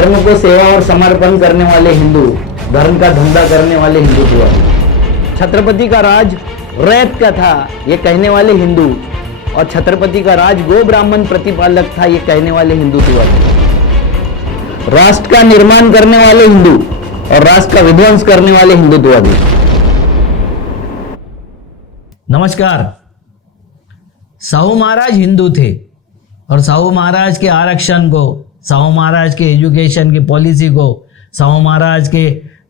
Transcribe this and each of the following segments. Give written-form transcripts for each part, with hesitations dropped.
धर्म को सेवा और समर्पण करने वाले हिंदू, धर्म का धंधा करने वाले हिंदुत्ववादी। छत्रपति का राज रैत का था ये कहने वाले हिंदू, और छत्रपति का राज गो ब्राह्मण प्रतिपालक था ये कहने वाले हिंदुत्ववादी। राष्ट्र का निर्माण करने वाले हिंदू और राष्ट्र का विध्वंस करने वाले हिंदुत्ववादी। नमस्कार। साहू महाराज हिंदू थे और साहू महाराज के आरक्षण को, साहू महाराज के एजुकेशन की पॉलिसी को, साहू महाराज के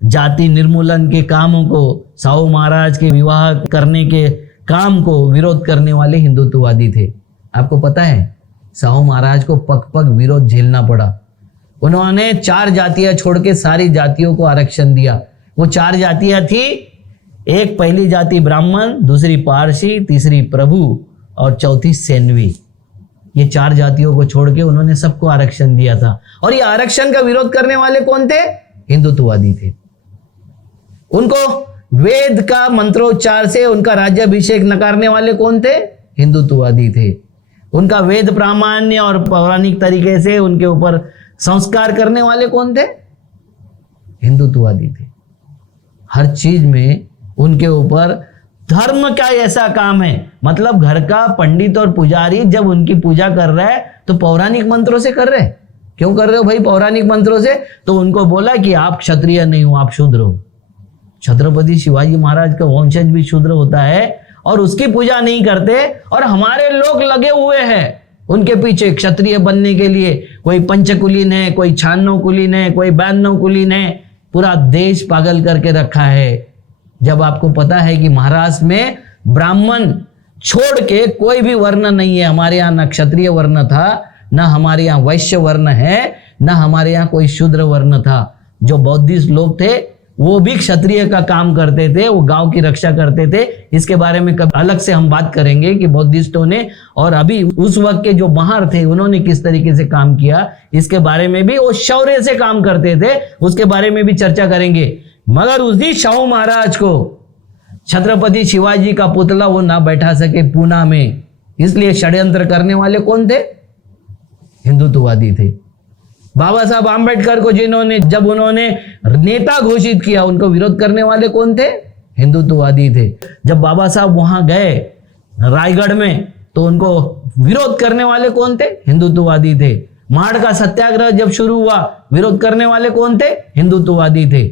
जाति निर्मूलन के कामों को, साहू महाराज के विवाह करने के काम को विरोध करने वाले हिंदुत्ववादी थे। आपको पता है साहू महाराज को पग पग विरोध झेलना पड़ा। उन्होंने 4 जातियां छोड़ के सारी जातियों को आरक्षण दिया। वो 4 जातियां थी, एक पहली जाति ब्राह्मण, दूसरी पारसी, तीसरी प्रभु और चौथी सेनवी। ये 4 जातियों को छोड़ के उन्होंने सबको आरक्षण दिया था। और ये आरक्षण का विरोध करने वाले कौन थे? हिंदुत्ववादी थे। उनको वेद का मंत्रोच्चार से उनका राज्याभिषेक नकारने वाले कौन थे? हिंदुत्ववादी थे। उनका वेद प्रामाण्य और पौराणिक तरीके से उनके ऊपर संस्कार करने वाले कौन थे? हिंदुत्ववादी थे। हर चीज में उनके ऊपर धर्म का ऐसा काम है, मतलब घर का पंडित और पुजारी जब उनकी पूजा कर रहा है तो पौराणिक मंत्रों से कर रहे हैं। क्यों कर रहे हो भाई पौराणिक मंत्रों से? तो उनको बोला कि आप क्षत्रिय नहीं हो, आप शूद्र हो। छत्रपति शिवाजी महाराज का वंशज भी शूद्र होता है और उसकी पूजा नहीं करते, और हमारे लोग लगे हुए हैं उनके पीछे क्षत्रिय बनने के लिए। कोई पंचकुलीन है, कोई 96 कुलीन है, कोई 92 कुलीन है। पूरा देश पागल करके रखा है। जब आपको पता है कि महाराष्ट्र में ब्राह्मण छोड़ के कोई भी वर्ण नहीं है। हमारे यहाँ ना क्षत्रिय वर्ण था, ना हमारे यहाँ वैश्य वर्ण है, ना हमारे यहाँ कोई शूद्र वर्ण था। जो बौद्धिस्ट लोग थे वो भी क्षत्रिय का काम करते थे, वो गांव की रक्षा करते थे। इसके बारे में कभी अलग से हम बात करेंगे कि बौद्धिस्टों ने और अभी उस वक्त के जो महार थे उन्होंने किस तरीके से काम किया। इसके बारे में भी वो शौर्य से काम करते थे, उसके बारे में भी चर्चा करेंगे। मगर उसी शाहू महाराज को छत्रपति शिवाजी का पुतला वो ना बैठा सके पूना में, इसलिए षड्यंत्र करने वाले कौन थे? हिंदुत्ववादी थे। बाबा साहब आंबेडकर को जब उन्होंने नेता घोषित किया, उनको विरोध करने वाले कौन थे? हिंदुत्ववादी थे। जब बाबा साहब वहां गए रायगढ़ में तो उनको विरोध करने वाले कौन थे? हिंदुत्ववादी थे। माड़ का सत्याग्रह जब शुरू हुआ, विरोध करने वाले कौन थे? हिंदुत्ववादी थे।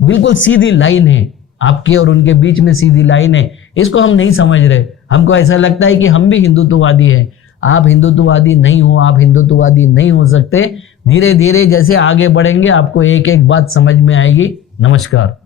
बिल्कुल सीधी लाइन है आपके और उनके बीच में, सीधी लाइन है। इसको हम नहीं समझ रहे। हमको ऐसा लगता है कि हम भी हिंदुत्ववादी हैं। आप हिंदुत्ववादी नहीं हो, आप हिंदुत्ववादी नहीं हो सकते। धीरे धीरे जैसे आगे बढ़ेंगे आपको एक एक बात समझ में आएगी। नमस्कार।